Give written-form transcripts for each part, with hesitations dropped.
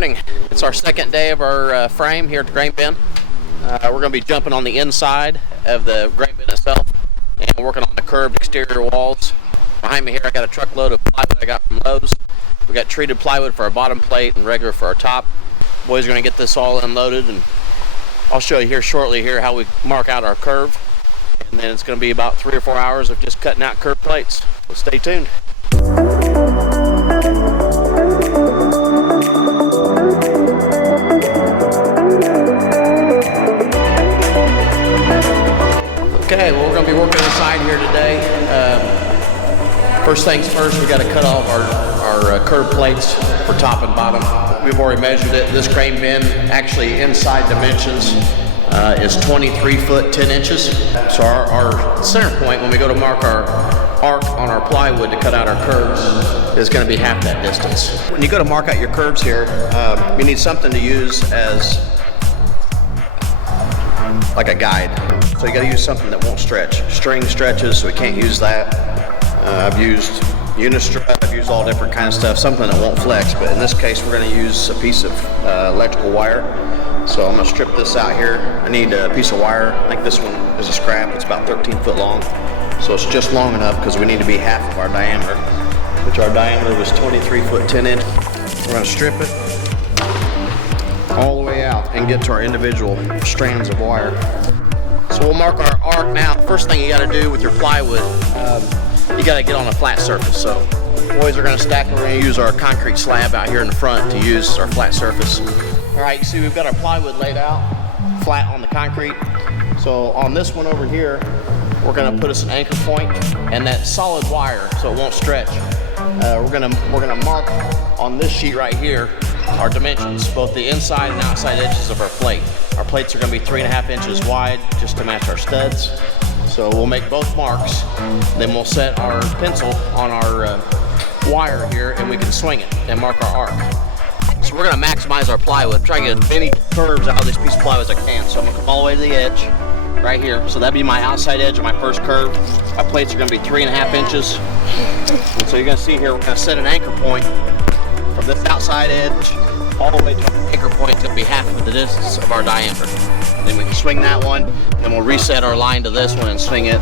morning. It's our second day of our frame here at the grain bin. We're going to be jumping on the inside of the grain bin itself and working on the curved exterior walls. Behind me here I got a truckload of plywood I got from Lowe's. We got treated plywood for our bottom plate and regular for our top. Boys are going to get this all unloaded, and I'll show you here shortly here how we mark out our curve. And then it's going to be about 3 or 4 hours of just cutting out curved plates. So stay tuned. Okay, well, we're going to be working inside here today. First things first, we got to cut off our curb plates for top and bottom. We've already measured it. This grain bin, actually inside dimensions, is 23 foot 10 inches. So our center point, when we go to mark our arc on our plywood to cut out our curves, is going to be half that distance. When you go to mark out your curves here, you need something to use as like a guide. So you got to use something that won't stretch. String stretches, so we can't use that. I've used Unistrut, I've used all different kinds of stuff, something that won't flex, but in this case we're going to use a piece of electrical wire. So I'm going to strip this out here. I need a piece of wire. I think this one is a scrap. It's about 13 foot long. So it's just long enough because we need to be half of our diameter, which our diameter was 23 foot 10 inch. We're going to strip it all the way out and get to our individual strands of wire. So we'll mark our arc now. First thing you got to do with your plywood, you got to get on a flat surface. So boys are going to stack. We're going to use our concrete slab out here in the front to use our flat surface. All right, you see we've got our plywood laid out flat on the concrete. So on this one over here, we're going to put us an anchor point and that solid wire so it won't stretch. We're going to mark on this sheet right here our dimensions, both the inside and outside edges of our plate. Our plates are going to be 3.5 inches wide just to match our studs. So we'll make both marks, then we'll set our pencil on our wire here and we can swing it and mark our arc. So we're going to maximize our plywood, try to get as many curves out of this piece of plywood as I can. So I'm going to come all the way to the edge right here. So that'd be my outside edge of my first curve. My plates are going to be 3.5 inches. And so you're going to see here, we're going to set an anchor point from this outside edge all the way to our anchor point. It's going to be half of the distance of our diameter. Then we can swing that one, and we'll reset our line to this one and swing it.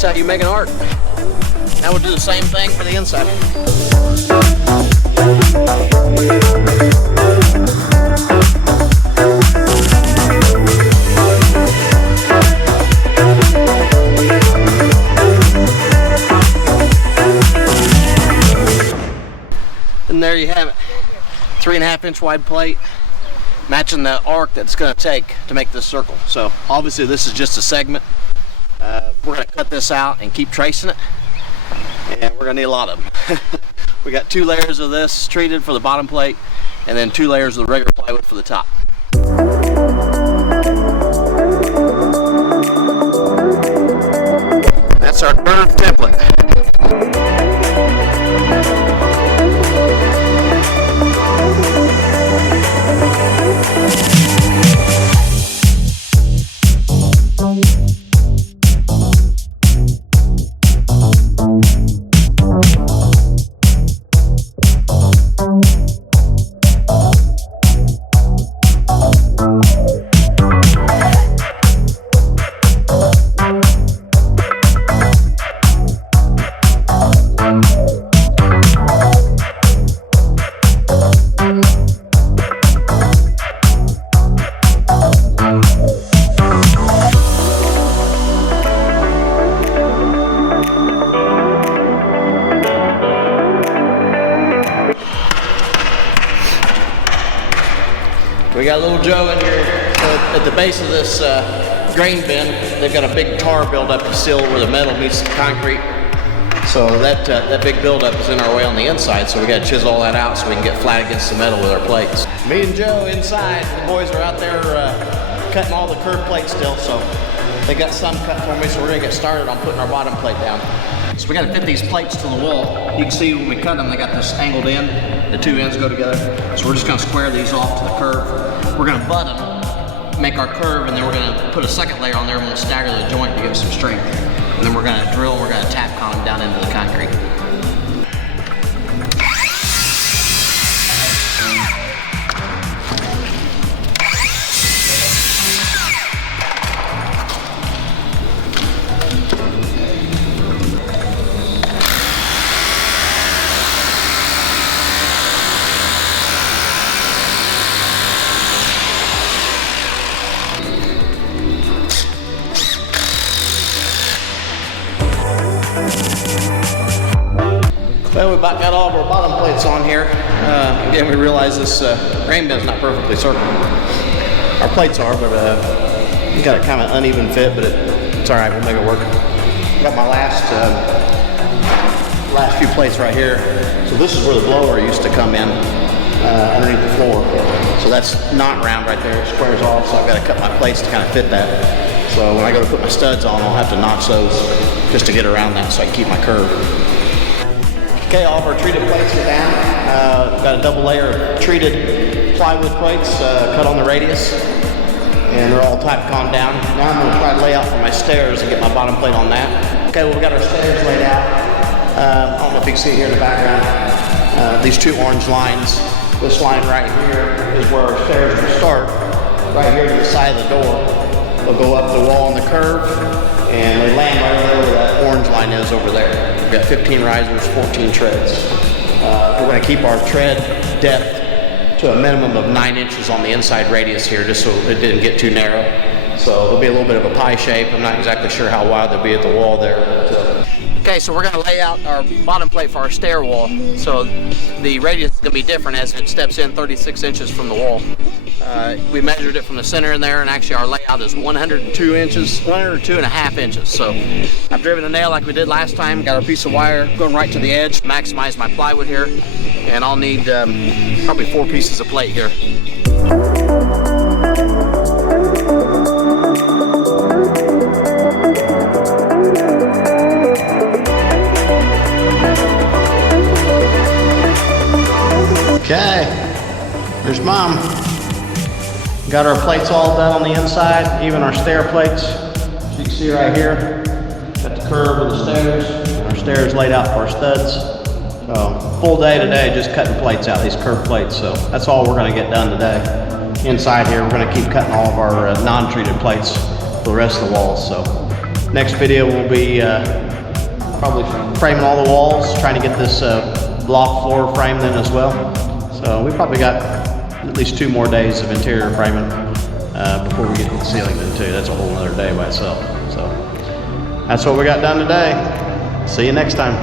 That's how you make an arc. Now we'll do the same thing for the inside. And there you have it. 3.5 inch wide plate, matching the arc that's going to take to make this circle. So obviously this is just a segment. We're going to cut this out and keep tracing it, and we're going to need a lot of them. We got 2 layers of this treated for the bottom plate, and then 2 layers of the regular plywood for the top. That's our curved template. We got little Joe in here. So At the base of this grain bin, they've got a big tar buildup to seal where the metal meets the concrete. So that big buildup is in our way on the inside, so we got to chisel all that out so we can get flat against the metal with our plates. Me and Joe inside, the boys are out there cutting all the curved plates still, so they got some cut for me, so we're gonna get started on putting our bottom plate down. So we gotta fit these plates to the wall. You can see when we cut them, they got this angled in. The two ends go together. So we're just gonna square these off to the curve. We're gonna butt them, make our curve, and then we're gonna put a second layer on there and we'll stagger the joint to give some strength. And then we're gonna drill and we're gonna tap column down into the concrete. Well, we about got all of our bottom plates on here. Again, we realize this grain bin is not perfectly circular. Our plates are, but we got a kind of uneven fit, but it's all right. We'll make it work. Got my last few plates right here. So this is where the blower used to come in underneath the floor. So that's not round right there. It squares off. So I've got to cut my plates to kind of fit that. So when I go to put my studs on, I'll have to notch those just to get around that so I can keep my curve. Okay, all of our treated plates are down. Got a double layer of treated plywood plates cut on the radius, and they're all type con down. Now I'm going to try to lay out for my stairs and get my bottom plate on that. Okay, well, we got our stairs laid out. I don't know if you can see here in the background, these two orange lines. This line right here is where our stairs will start, right here to the side of the door. They'll go up the wall on the curve, and they land right over where that orange line is over there. We've got 15 risers, 14 treads. We're going to keep our tread depth to a minimum of 9 inches on the inside radius here, just so it didn't get too narrow. So there'll be a little bit of a pie shape. I'm not exactly sure how wide they'll be at the wall there. Okay, so we're going to lay out our bottom plate for our stair wall. So the radius is going to be different as it steps in 36 inches from the wall. We measured it from the center in there, and actually our layout is 102 inches, 102.5 inches. So I've driven a nail like we did last time, got a piece of wire going right to the edge, maximize my plywood here, and I'll need probably 4 pieces of plate here. Okay, there's Mom. Got our plates all done on the inside, even our stair plates. As you can see right here, got the curve of the stairs. Our stairs laid out for our studs. So full day today, just cutting plates out, these curved plates. So that's all we're gonna get done today. Inside here, we're gonna keep cutting all of our non-treated plates for the rest of the walls. So next video will be probably framing all the walls, trying to get this block floor framed in as well. So we probably got at least 2 more days of interior framing before we get to the ceiling then too. That's a whole other day by itself. So that's what we got done today. See you next time.